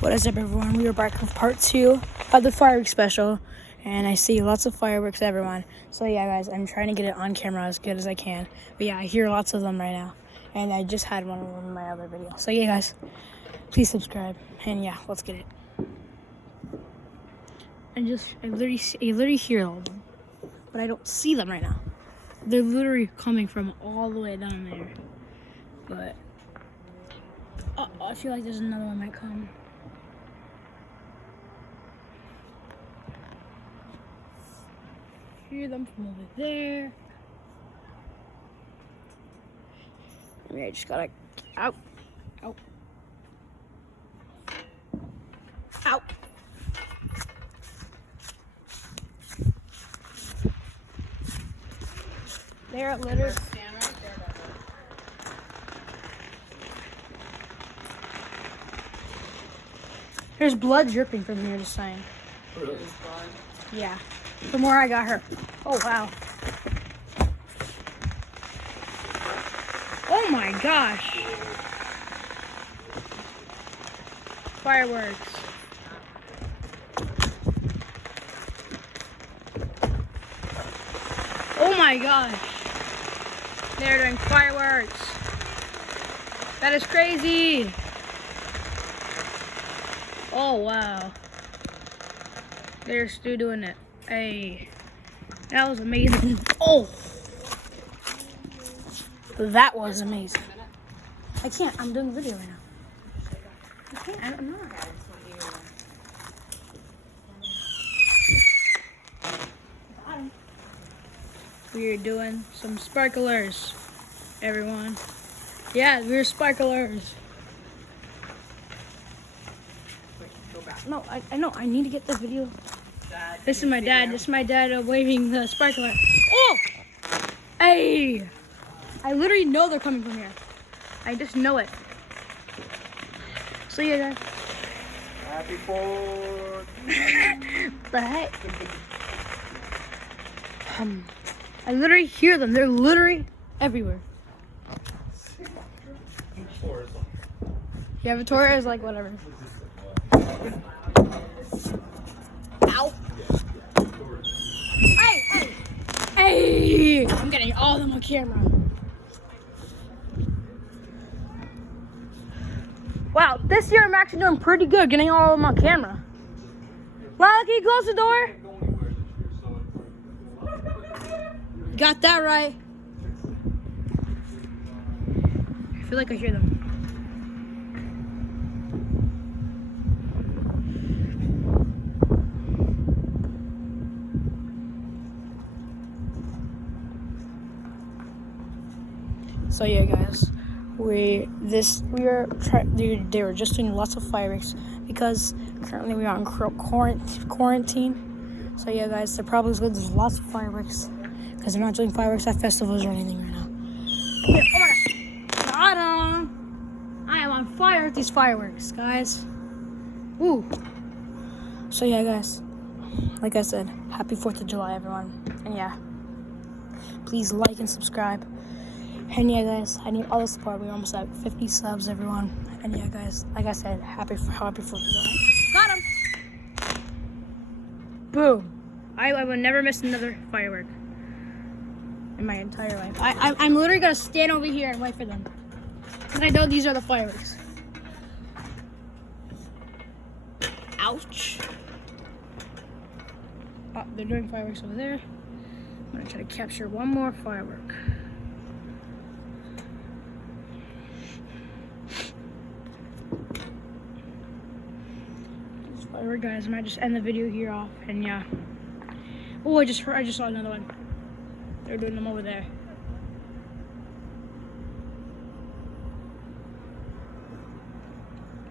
What is up, everyone? We are back with part 2 of the fireworks special, and I see lots of fireworks, everyone. So yeah, guys, I'm trying to get it on camera as good as I can. But yeah, I hear lots of them right now, and I just had one of them in my other video. So yeah, guys, please subscribe, and yeah, let's get it. I literally hear all of them, but I don't see them right now. They're literally coming from all the way down there. But I feel like there's another one might come. Hear them from over there. I mean, I just gotta out. They're literally. There's blood dripping from here, just saying. Really? Yeah. From where I got hurt. Oh, wow. Oh my gosh. Fireworks. Oh my gosh. They're doing fireworks. That is crazy. Oh wow. They're still doing it. Hey, that was amazing. Oh, that was amazing. I can't. I'm doing a video right now. I can't. I'm not. We're doing some sparklers, everyone. Yeah, we're sparklers. No, I know. I need to get the video. This is my dad. This is my dad waving the sparkler. Oh! Hey! I literally know they're coming from here. I just know it. So yeah, guys. Happy 4th. The heck? I literally hear them. They're literally everywhere. Yeah, Victoria is like whatever. Ow! Hey! I'm getting all of them on camera. Wow, this year I'm actually doing pretty good getting all of them on camera. Lila, can you close the door? Got that right. I feel like I hear them. So yeah, guys, they were just doing lots of fireworks because currently we are on quarantine. So yeah, guys, they're probably good. There's lots of fireworks because they're not doing fireworks at festivals or anything right now. Yeah, oh my gosh, got 'em. I am on fire with these fireworks, guys. Woo. So yeah, guys, like I said, happy 4th of July, everyone. And yeah, please like and subscribe. And yeah, guys, I need all the support. We're almost at 50 subs, everyone. And yeah, guys, like I said, happy 4th of July. Got him! Boom. I would never miss another firework in my entire life. I'm literally going to stand over here and wait for them. Because I know these are the fireworks. Ouch. Oh, they're doing fireworks over there. I'm going to try to capture one more firework. Alright, guys, I might just end the video here off, and yeah. Oh, I just saw another one. They're doing them over there.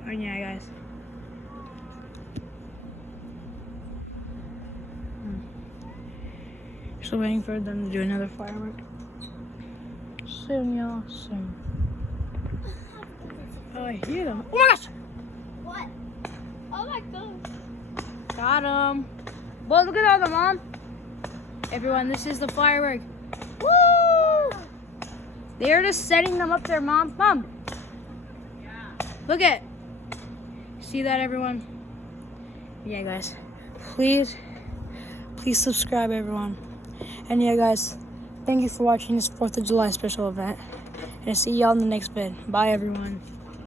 And yeah, guys. Still waiting for them to do another firework. Soon, y'all, soon. Oh, I hear them. Oh my gosh! What? Oh my god. Got him. Well, look at all the Mom. Everyone, this is the firework. Woo! They're just setting them up there, Mom. Mom. Yeah. Look at. See that, everyone? Yeah, guys. Please subscribe, everyone. And yeah, guys, thank you for watching this 4th of July special event. And I'll see y'all in the next vid. Bye, everyone.